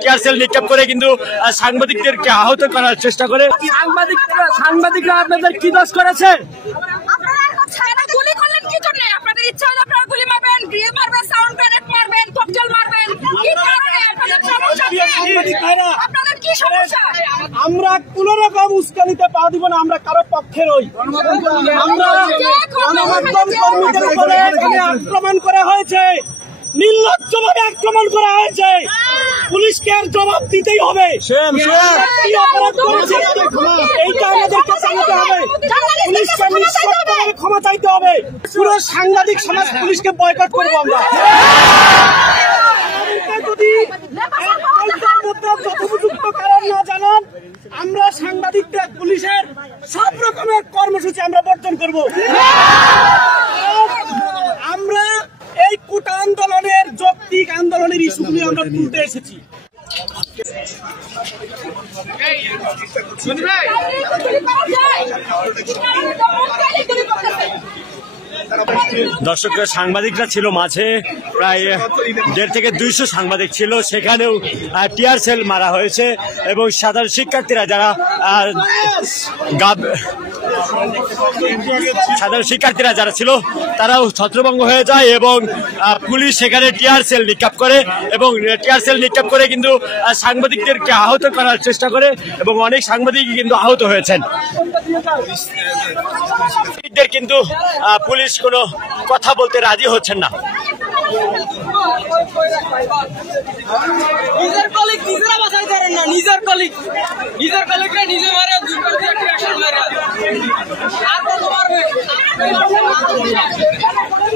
Tear shell নিক্ষেপ করে কিন্তু সাংবাদিকদেরকে আহত করার চেষ্টা করে। সাংবাদিকরা আপনাদের কি দোষ করেছে? আমরা কোন রকম উস্কানিতে পা দিব না, আমরা কারো পক্ষে রই। আমরা গণমাধ্যম কর্মীদের উপরে আক্রমণ করা হয়েছে, নির্লজ্জভাবে আক্রমণ করা হয়েছে, পুলিশকে জবাব দিতেই হবে। এইটা আমাদেরকে জানাতে হবে, পুলিশকে নিঃশর্তভাবে ক্ষমা চাইতে হবে। পুরো সাংবাদিক সমাজ পুলিশকে বয়কট করবো আমরা। যদি যথোপযুক্ত কারণ না জানান, আমরা সাংবাদিকদের পুলিশের সব রকমের কর্মসূচি আমরা বর্জন করব। আমরা এই কোটা আন্দোলনের যৌক্তিক আন্দোলনের ইস্যুগুলি আমরা তুলতে এসেছি। দর্শকরা সাংবাদিকরা ছিল মাঝে, প্রায় 150 থেকে 200 সাংবাদিক ছিল, সেখানেও টিয়ারশেল মারা হয়েছে এবং সাধারণ শিক্ষার্থীরা যারা ছিল তারাও ছত্রভঙ্গ হয়ে যায় এবং পুলিশ সেখানে টিয়ারশেল নিক্ষেপ করে এবং টিয়ারশেল নিক্ষেপ করে কিন্তু সাংবাদিকদেরকে আহত করার চেষ্টা করে এবং অনেক সাংবাদিক কিন্তু আহত হয়েছেন। কিন্তু পুলিশ কোনো কথা বলতে রাজি হচ্ছেন না।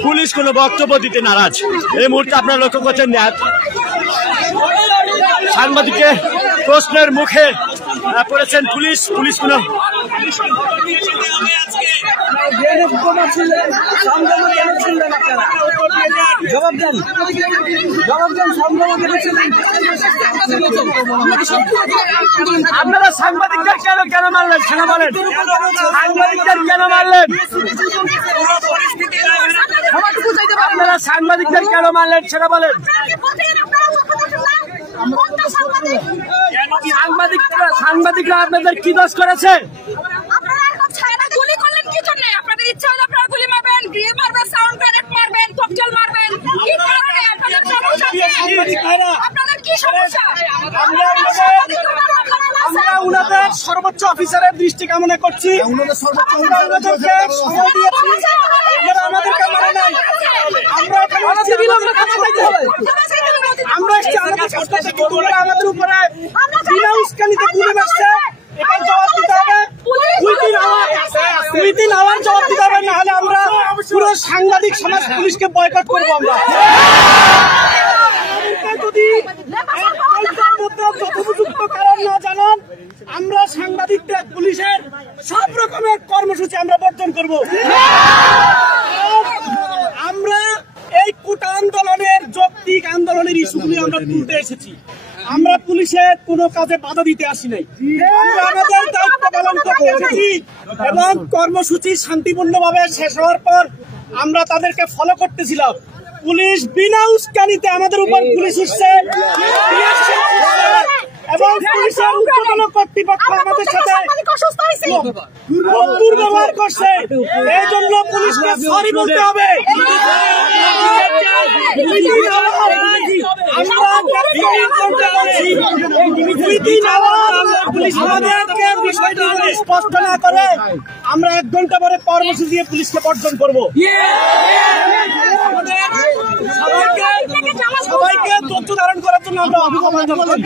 পুলিশ কোনো বক্তব্য দিতে নারাজ। এই মুহূর্তে আপনারা লক্ষ্য করছেন সাংবাদিকের প্রশ্নের মুখে পড়েছেন পুলিশ। পুলিশ কোনো জবাব দেন, আপনারা সাংবাদিকদের কেন মারলেন সেটা বলেন। সাংবাদিকদের কেন মারলেন? আপনারা সাংবাদিকদের কেন মারলেন সেটা বলেন। সাংবাদিকরা আপনাদের কি দোষ করেছে? আমরা উনাদের সর্বোচ্চ অফিসারের দৃষ্টি কামনা করছি। আমাদের উপরে বিনা উস্কানিতে গুলি মারছে, এটার জবাব দিতে হবে। 2 দিন আওয়াজ জবাব দিতে হবে, নাহলে আমরা পুরো সাংবাদিক সমাজ পুলিশকে বয়কট করবো আমরা। যদি যথোপযুক্ত কারণ না জানান, আমরা সাংবাদিকদের পুলিশের সব রকমের কর্মসূচি আমরা বর্জন করব। আমরা এই কোটা আন্দোলনের যৌক্তিক আন্দোলনের ইস্যুগুলি আমরা তুলতে এসেছি। আমরা পুলিশের কোনো কাজে বাধা দিতে আসি নাই। আমরা আমাদের দায়িত্ব পালন করতে এসেছি এবং কর্মসূচি শান্তিপূর্ণভাবে শেষ হওয়ার পর আমরা তাদেরকে ফলো করতেছিলাম। পুলিশ বিনা উস্কানিতে আমাদের উপর পুলিশ উঠছে এবং পুলিশের ঊর্ধ্বতন কর্তৃপক্ষ আমাদের সাথে দুর্ব্যবহার করছে। এই জন্য পুলিশকে সরি বলতে হবে। স্পষ্ট না করে আমরা 1 ঘন্টা পরে কর্মসূচি দিয়ে পুলিশকে বর্জন করবো। সবাইকে ধৈর্য ধারণ করার জন্য আমরা অভিযোগ করছি।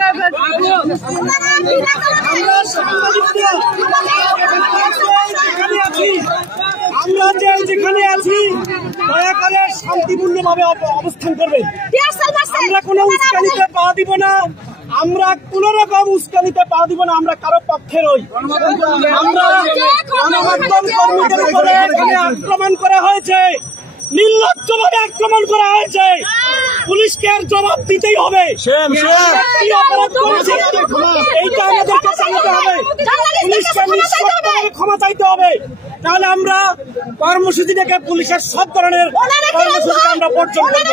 আমরা যেখানে আছি দয়া করে শান্তিপূর্ণভাবে অবস্থান করবেন। আমরা কোনো উস্কানিতে পা দিব না, আমরা কোন রকম উস্কানিতে পা দিব না, আমরা কারো পক্ষে রই। আমরা গণমাধ্যম কর্মীদের উপরে আক্রমণ করা হয়েছে, নির্লজ্জভাবে আক্রমণ করা হয়েছে, পুলিশকে জবাব দিতেই হবে। এইটা আমাদেরকে জানাতে হবে, পুলিশকে নিঃশর্তভাবে ক্ষমা চাইতে হবে। তাহলে আমরা কর্মসূচি থেকে পুলিশের সব ধরনের কর্মসূচিকে আমরা বর্জন করব।